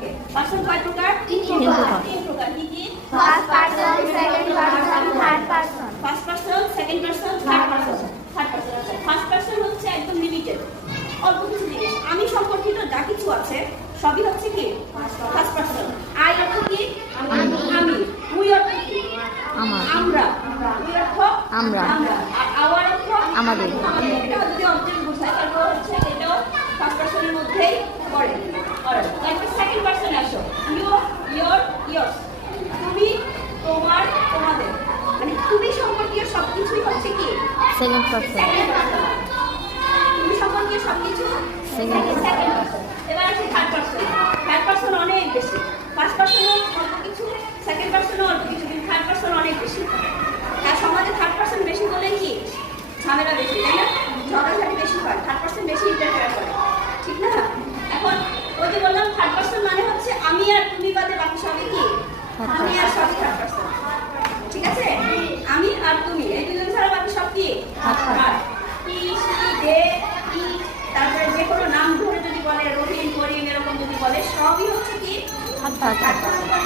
ওকে person কয় প্রকার? তিন প্রকার। কি কি? First person, second person, third person. First person, second person, third person. আচ্ছা ফার্স্ট পার্সন হচ্ছে একদম লিমিটেড, অল্প কিছু জিনিস। আমি সম্পর্কিত যা কিছু আছে সবই হচ্ছে কি ফার্স্ট পার্সন। আই অর্থ কি? আমি। উই অর্থ কি? আমরা। উই অর্থ আমরা। আর আওয়ার অর্থ আমাদের। এটা যদি অবজেক্ট বোঝায় তারপর হচ্ছে এটাও ফার্স্ট পার্সনের মধ্যেই পড়ে। অলরাইট, তারপর সেকেন্ড পার্সনে আসো। You, your, yours. তুমি, তোমার, তোমাদের। মানে তুমি সম্পর্কীয় সবকিছুই হচ্ছে কি সেকেন্ড পারসন। Second person. তুমি সম্পর্কীয় সবকিছু সেকেন্ড পার্সন। এবার আসি থার্ড পার্সন। থার্ড পার্সন অনেক বেশি। ফার্স্ট পার্সনও অল্প কিছু, সেকেন্ড পার্সনও অল্প কিছু, কিন্তু থার্ড পার্সন অনেক বেশি। আর সমাজে থার্ড পার্সন বেশি বলে কি ঝামেলা বেশি, তাই না? ঝগড়াঝাটি বেশি হয়, থার্ড পার্সন বেশি ইন্টারফেয়ার করে, ঠিক না? এখন ওই যে বললাম থার্ড পার্সন মানে হচ্ছে আমি আর তুমি বাদে বাকি সবই কি আমি আর সবই থার্ড পার্সন, ঠিক আছে? আমি আর তুমি এই দুজন ছাড়া বাকি সব কি আর হি, সি, দে, ইট, তারপরে যে কোনো নাম ধরে যদি বলে রহিম, করিম এরকম যদি বলে সবই হচ্ছে কি থার্ড পার্সন।